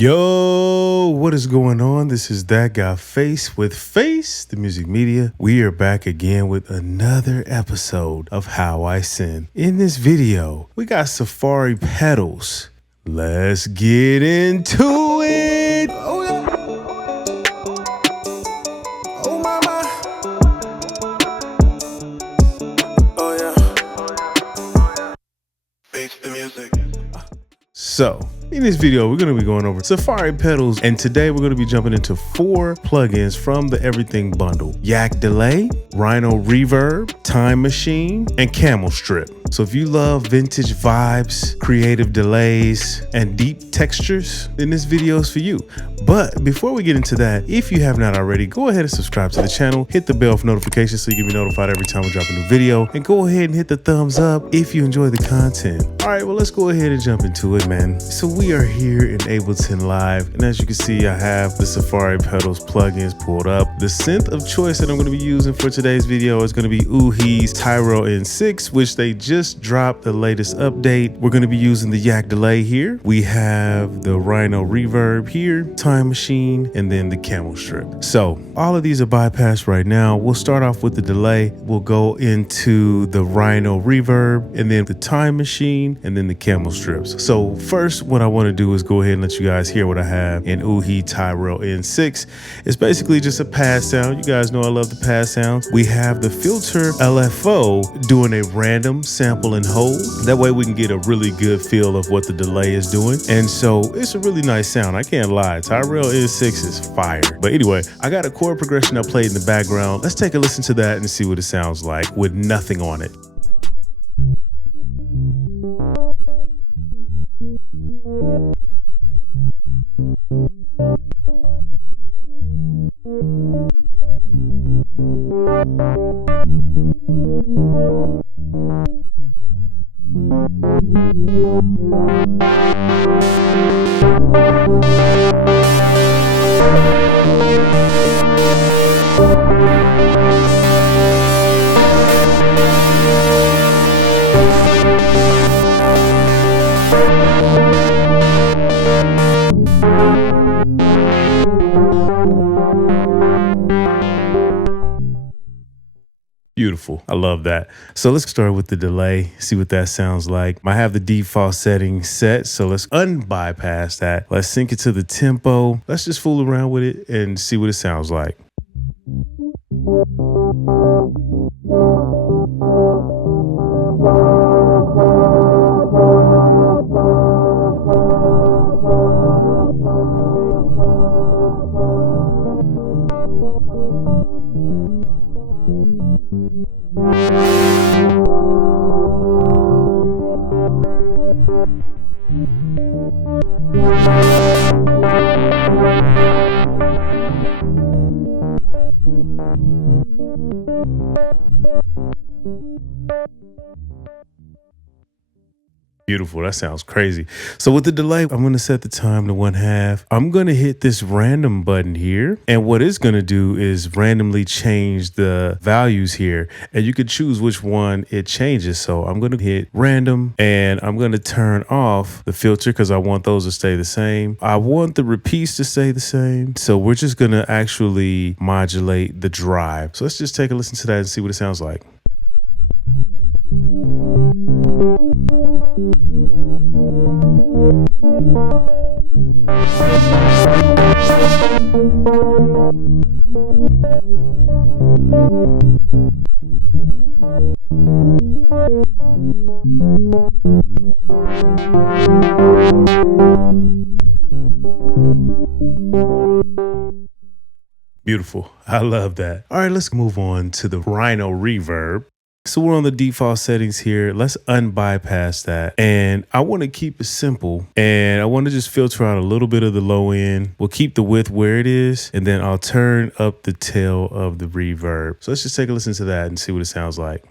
Yo, what is going on? This is That Guy Face with Face, the music media. We are back again with another episode of How I Synth. In this video, we got Safari Pedals. Let's get into it. Oh yeah. Oh mama. Oh yeah. Face the music. So, in this video, we're going to be going over Safari Pedals, and today we're going to be jumping into 4 plugins from the Everything Bundle: Yak Delay, Rhino Reverb, Time Machine, and Camel Strip. So if you love vintage vibes, creative delays, and deep textures, then this video is for you. But before we get into that, if you have not already, go ahead and subscribe to the channel, hit the bell for notifications so you can be notified every time we drop a new video, and go ahead and hit the thumbs up if you enjoy the content. All right, well, let's go ahead and jump into it, man. So we are here in Ableton Live, and as you can see, I have the Safari Pedals plugins pulled up. The synth of choice that I'm going to be using for today's video is going to be Oohee's Tyrell N6, which they just dropped the latest update. We're going to be using the Yak Delay here. We have the Rhino Reverb here, Time Machine, and then the Camel Strip. So all of these are bypassed right now. We'll start off with the delay. We'll go into the Rhino Reverb, and then the Time Machine, and then the Camel Strips. So first, what I want to do is go ahead and let you guys hear what I have in Oohee Tyrell N6. It's basically just a pad sound. You guys know I love the pad sounds. We have the filter LFO doing a random sample and hold. That way we can get a really good feel of what the delay is doing. And so it's a really nice sound. I can't lie. Tyrell N6 is fire. But anyway, I got a chord progression I played in the background. Let's take a listen to that and see what it sounds like with nothing on it. Beautiful. I love that. So let's start with the delay, see what that sounds like. I have the default settings set, so let's unbypass that. Let's sync it to the tempo. Let's just fool around with it and see what it sounds like. Beautiful. That sounds crazy. So with the delay, I'm going to set the time to 1/2. I'm going to hit this random button here. And what it's going to do is randomly change the values here. And you could choose which one it changes. So I'm going to hit random, and I'm going to turn off the filter because I want those to stay the same. I want the repeats to stay the same. So we're just going to actually modulate the drive. So let's just take a listen to that and see what it sounds like. Beautiful. I love that. All right, let's move on to the Rhino Reverb. So we're on the default settings here. Let's unbypass that. And I want to keep it simple. And I want to just filter out a little bit of the low end. We'll keep the width where it is. And then I'll turn up the tail of the reverb. So let's just take a listen to that and see what it sounds like.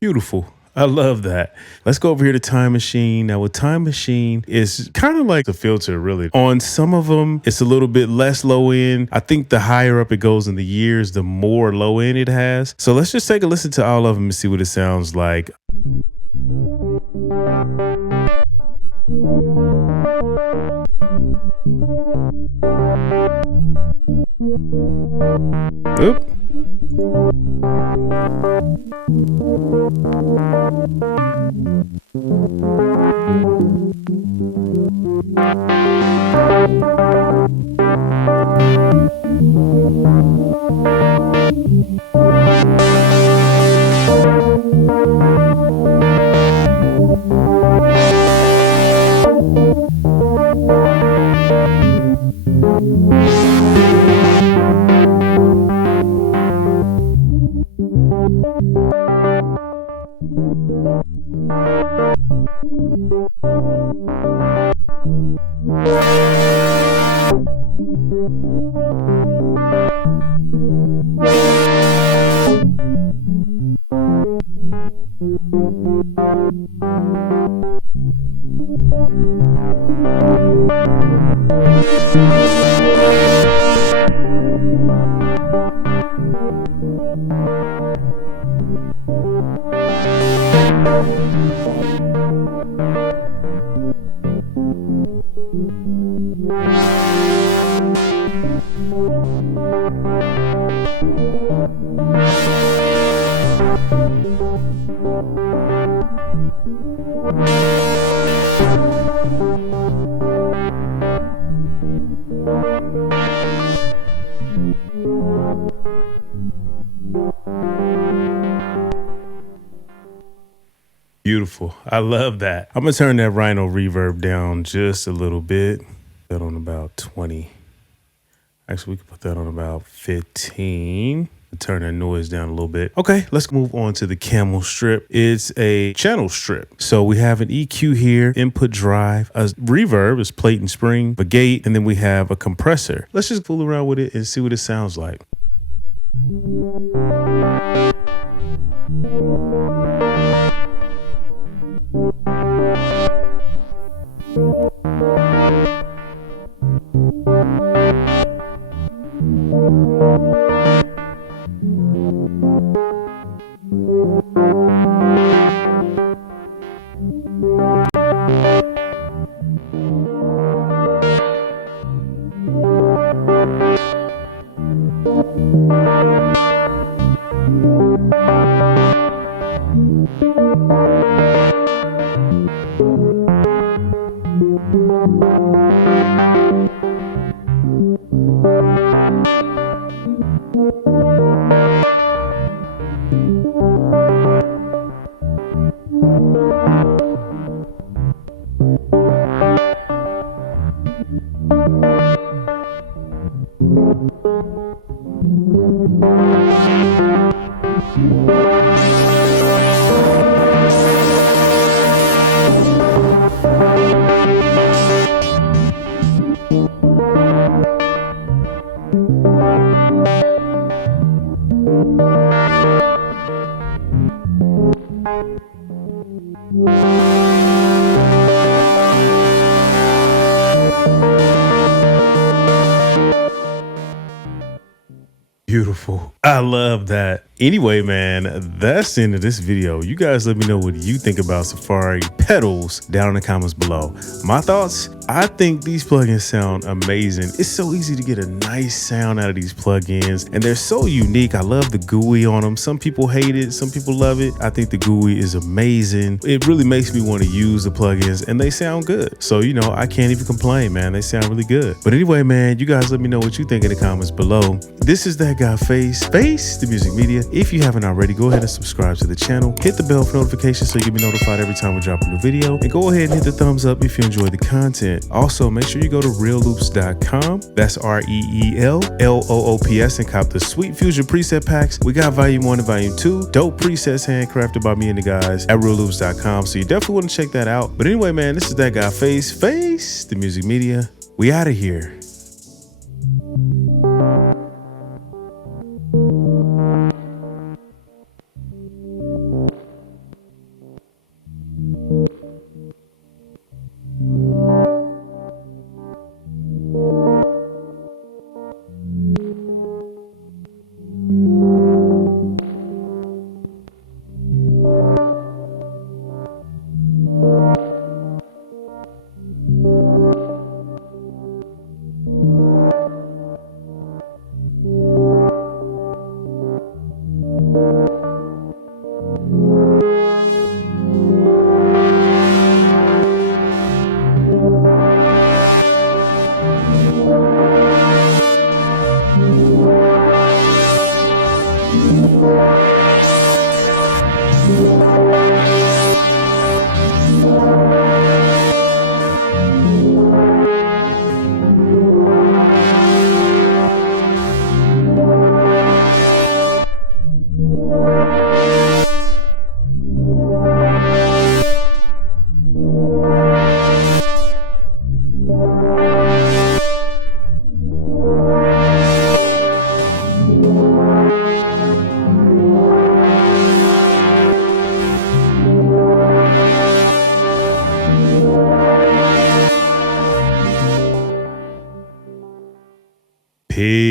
Beautiful. I love that. Let's go over here to Time Machine. Now with Time Machine, it's kind of like the filter really. On some of them, it's a little bit less low end. I think the higher up it goes in the years, the more low end it has. So let's just take a listen to all of them and see what it sounds like. Oop. Beautiful. I love that. I'm going to turn that Rhino Reverb down just a little bit. That on about 20. Actually, we can put that on about 15. Turn that noise down a little bit. Okay, let's move on to the Camel Strip. It's a channel strip. So we have an EQ here, input drive, a reverb is plate and spring, a gate, and then we have a compressor. Let's just fool around with it and see what it sounds like. Beautiful. I love that. Anyway, man, that's the end of this video. You guys let me know what you think about Safari Pedals down in the comments below. My thoughts? I think these plugins sound amazing. It's so easy to get a nice sound out of these plugins, and they're so unique. I love the GUI on them. Some people hate it, some people love it. I think the GUI is amazing. It really makes me want to use the plugins, and they sound good. So, you know, I can't even complain, man. They sound really good. But anyway, man, you guys let me know what you think in the comments below. This is that guy Face. Face the Music Media. If you haven't already, go ahead and subscribe to the channel. Hit the bell for notifications so you can be notified every time we drop a new video. And go ahead and hit the thumbs up if you enjoy the content. Also, make sure you go to realloops.com. That's REELLOOPS and cop the Sweet Fusion preset packs. We got volume 1 and volume 2. Dope presets handcrafted by me and the guys at realloops.com. So you definitely want to check that out. But anyway, man, this is that guy Face the Music Media. We out of here. Peace.